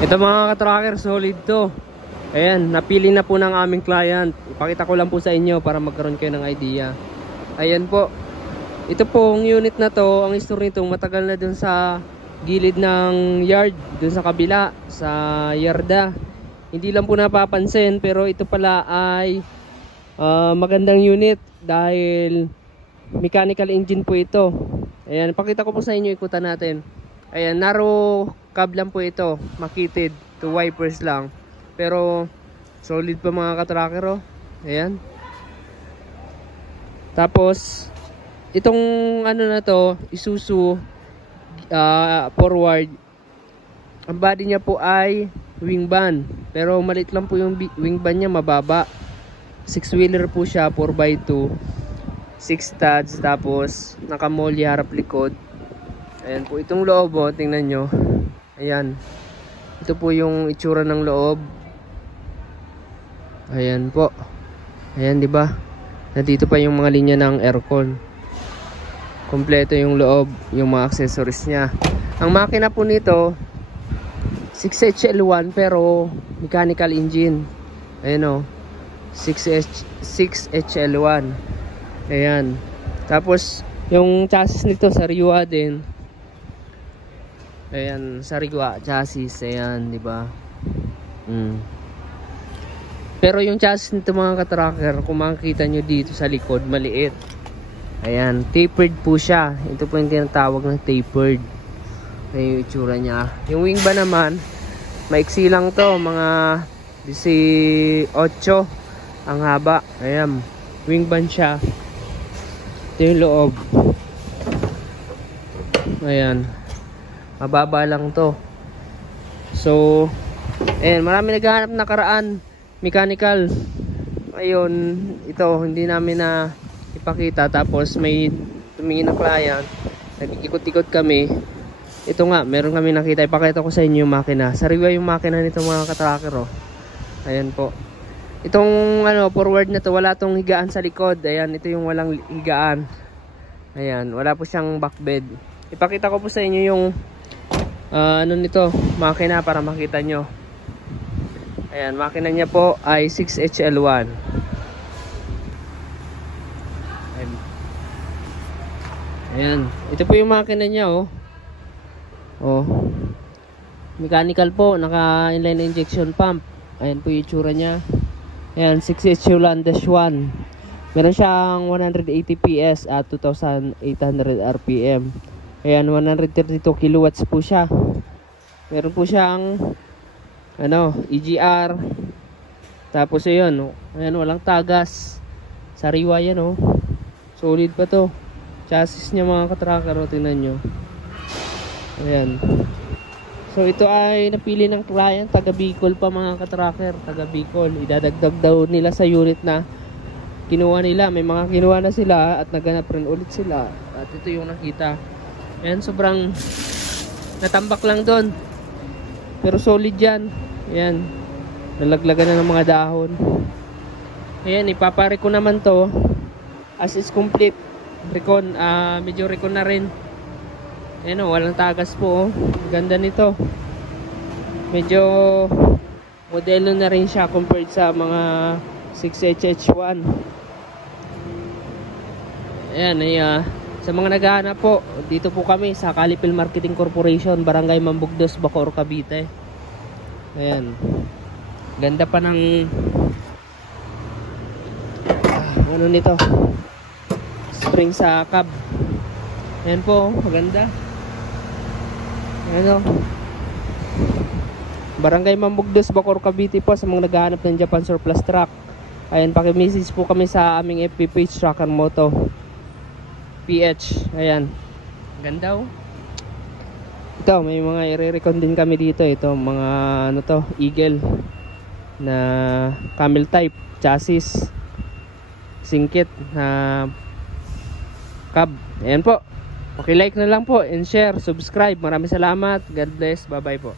Ito mga ka-tracker, solid to. Ayan, napili na po ng aming client. Ipakita ko lang po sa inyo para magkaroon kayo ng idea. Ayan po. Ito pong unit na to, ang history nito matagal na dun sa gilid ng yard, dun sa kabila, sa yarda. Hindi lang po napapansin, pero ito pala ay magandang unit dahil mechanical engine po ito. Ayan, pakita ko po sa inyo, ikutan natin. Ayan, narrow cab lang po ito, makitid, 2 wipers lang. Pero solid pa mga ka-tracker, oh. Ayan. Tapos itong ano na to, Isuzu forward. Ang body niya po ay wing van, pero maliit lang po yung wing van niya, mababa. 6-wheeler po siya, 4x2, 6 studs, tapos nakamolye harap likod. Ayan po itong loob, oh, tingnan nyo. Ayan, ito po yung itsura ng loob. Ayan po. Ayan, di ba? Nandito pa yung mga linya ng aircon. Kompleto yung loob, yung mga accessories niya. Ang makina po nito 6HL1 pero mechanical engine. Ayan o, 6HL1. Ayan. Tapos yung chassis nito sariwa din. Ayan, sariwa chassis. Ayan, di ba? Pero yung chassis nito mga ka-tracker, kung makikita nyo dito sa likod, maliit. Ayan, tapered po siya. Ito po yung tinatawag ng tapered. Ayan yung itsura niya. Yung wing ba naman, maiksi lang to, mga 18 ang haba. Ayan, wing ban siya. Ito yung loob. Ayan, mababa lang to. So ayan, marami naghahanap na karaan mechanical. Ayun, ito hindi namin na ipakita. Tapos may tumingin na client, nag-ikot-ikot kami. Ito nga, meron kami nakita. Ipakita ko sa inyo yung makina. Sariwa yung makina nito mga ka-tracker, oh. Ayan po. Itong ano, forward na to, wala tong higaan sa likod. Ayan, ito yung walang higaan. Ayan, wala po siyang back bed. Ipakita ko po sa inyo yung ano nito, makina para makita nyo. Ayan, makina niya po ay 6HL1. Ayan, ito po yung makina niya, oh. Oh. Mechanical po, naka inline injection pump. Ayan po yung itsura niya. Ayan, 6HL1-1. Meron siyang 180 PS at 2,800 RPM. Ayan, 132 kilowatts po siya. Meron po siyang ano, EGR. Tapos ayun, ayan, walang tagas. Sariwa yan, oh. Solid pa to. Chassis niya mga ka-tracker, oh, tingnan nyo. Ayan. So ito ay napili ng client, taga Bicol pa mga ka-tracker, taga Bicol. Idadagdag daw nila sa unit na kinuha nila. May mga kinuha na sila at naganap rin ulit sila. At ito yung nakita. Ayan, sobrang natambak lang doon. Pero solid yan. Ayan, nalaglagan na ng mga dahon. Ayan, ipapare ko naman to as is complete. Recon, medyo recon na rin. Ayan o, walang tagas po, oh. Ganda nito. Medyo modelo na rin siya compared sa mga 6HH1. Ayan, ay sa mga naghahanap po, dito po kami sa Calipil Marketing Corporation, Barangay Mambugdos, Bacoor, Cavite. Ayan, ganda pa ng ano nito, spring sa cab. Ayan po, maganda. Ayan o, Barangay Mambugdos, Bacoor, Cavite po, sa mga naghahanap ng Japan surplus truck. Ayan, paki-message po kami sa aming FB page, Trucker Moto PH. Ayan, ganda o. Ito, may mga i-recon din kami dito. Ito, mga ano to, Eagle na camel type chassis, singkit na cab. Ayan po, like na lang po and share, subscribe. Maraming salamat. God bless. Bye bye po.